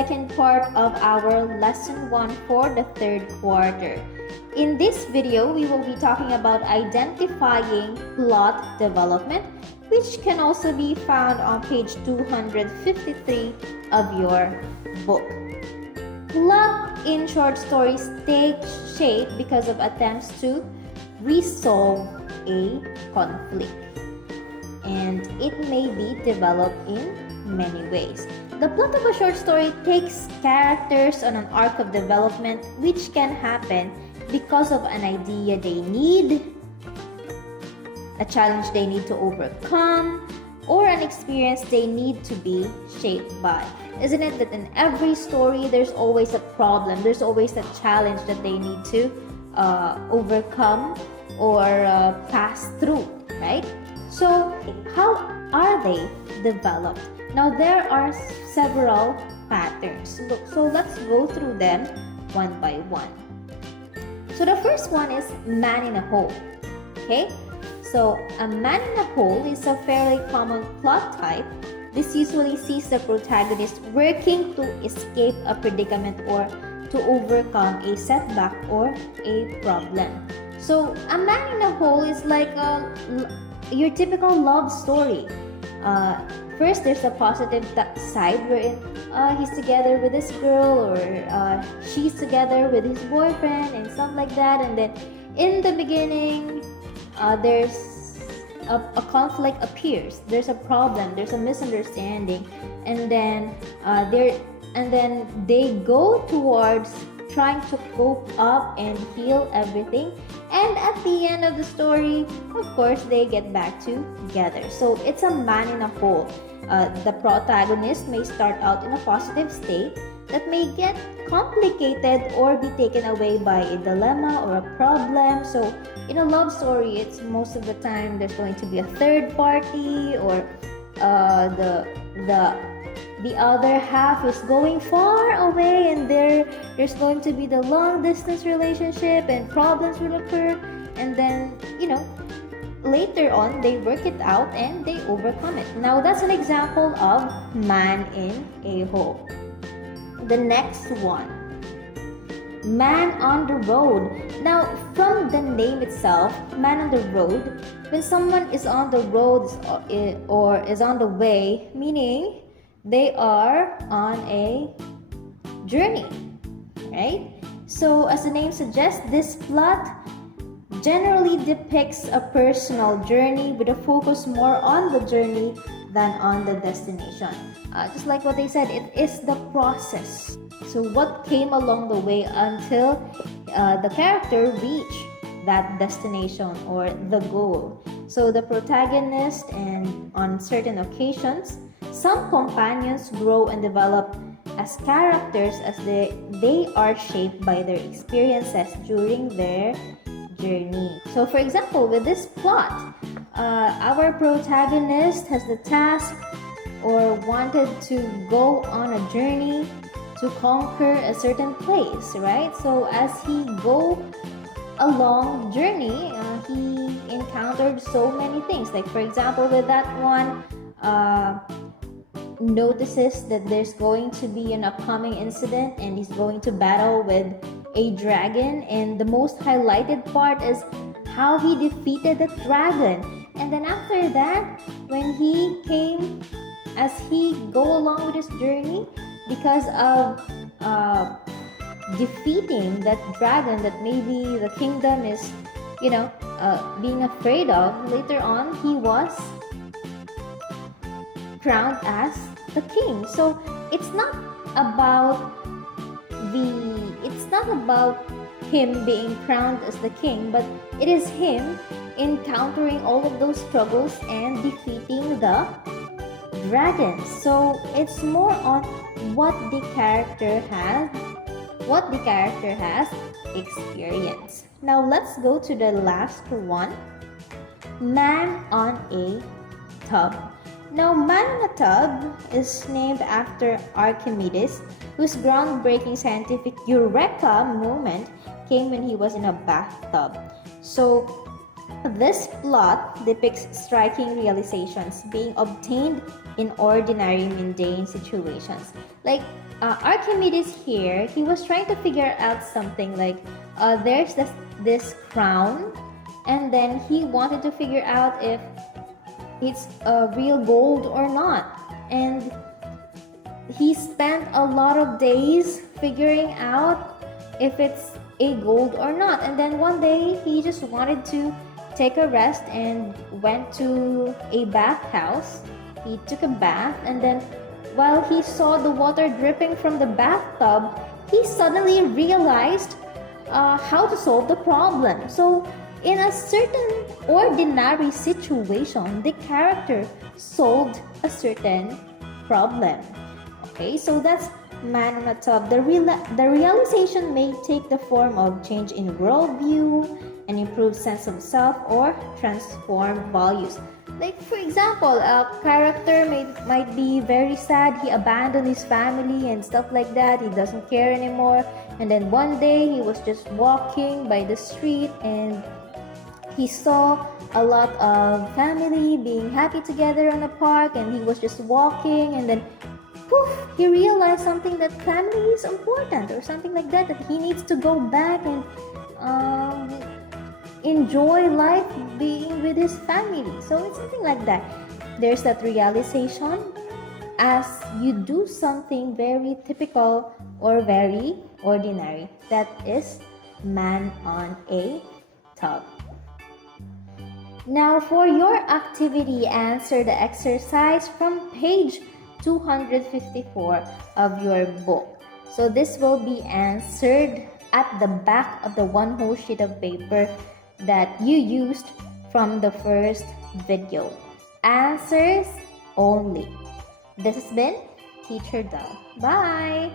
second part of our lesson 1 for the third quarter. In this video, we will be talking about identifying plot development, which can also be found on page 253 of your book. Plot in short stories takes shape because of attempts to resolve a conflict, and it may be developed in many ways. The plot of a short story takes characters on an arc of development, which can happen because of an idea they need, a challenge they need to overcome, or an experience they need to be shaped by. Isn't it that in every story there's always a problem, there's always a challenge that they need to overcome or pass through, right? So how are they developed? Now there are several patterns. So let's go through them one by one. So the first one is man in a hole. Okay? So a man in a hole is a fairly common plot type. This usually sees the protagonist working to escape a predicament or to overcome a setback or a problem. So a man in a hole is like your typical love story. First, there's a positive side wherein he's together with this girl, or she's together with his boyfriend and stuff like that. And then in the beginning, there's a conflict appears. There's a problem. There's a misunderstanding, and then they go towards trying to cope up and heal everything, and at the end of the story, of course, they get back together. So it's a man in a hole. The protagonist may start out in a positive state that may get complicated or be taken away by a dilemma or a problem. So in a love story, it's most of the time there's going to be a third party, or the other half is going far away, and there's going to be the long distance relationship and problems will occur, and then later on they work it out and they overcome it. Now that's an example of man in a hole. The next one, man on the road. Now from the name itself, man on the road, when someone is on the road or is on the way, meaning they are on a journey, right? So as the name suggests, this plot generally depicts a personal journey with a focus more on the journey than on the destination. Just like what they said, it is the process. So what came along the way until the character reached that destination or the goal. So the protagonist, and on certain occasions, some companions grow and develop as characters as they are shaped by their experiences during their journey. So for example, with this plot, our protagonist has the task or wanted to go on a journey to conquer a certain place, right? So as he go along journey, he encountered so many things. Like for example, with that one, notices that there's going to be an upcoming incident and he's going to battle with a dragon, and the most highlighted part is how he defeated the dragon. And then after that, when he came, as he go along with his journey, because of defeating that dragon that maybe the kingdom is being afraid of, later on he was crowned as the king. So it's not about him being crowned as the king, but it is him encountering all of those struggles and defeating the dragon. So it's more on what the character has experienced. Now let's go to the last one, man on a tub. Now, man on a tub is named after Archimedes, whose groundbreaking scientific eureka moment came when he was in a bathtub. So, this plot depicts striking realizations being obtained in ordinary mundane situations. Like, Archimedes here, he was trying to figure out something like there's this crown, and then he wanted to figure out if it's real gold or not. And he spent a lot of days figuring out if it's a gold or not. And then one day he just wanted to take a rest and went to a bathhouse. He took a bath, and then while he saw the water dripping from the bathtub, he suddenly realized how to solve the problem. So in a certain ordinary situation, the character solved a certain problem. Okay, so that's man on a tub. The realization may take the form of change in worldview, an improved sense of self, or transformed values. Like for example, a character might be very sad. He abandoned his family and stuff like that. He doesn't care anymore. And then one day he was just walking by the street, and he saw a lot of family being happy together on a park, and he was just walking, and then poof, he realized something, that family is important or something like that, that he needs to go back and enjoy life being with his family. So it's something like that. There's that realization as you do something very typical or very ordinary. That is man on a tub. Now for your activity, answer the exercise from page 254 of your book. So this will be answered at the back of the one whole sheet of paper that you used from the first video. Answers only. This has been Teacher Del. Bye!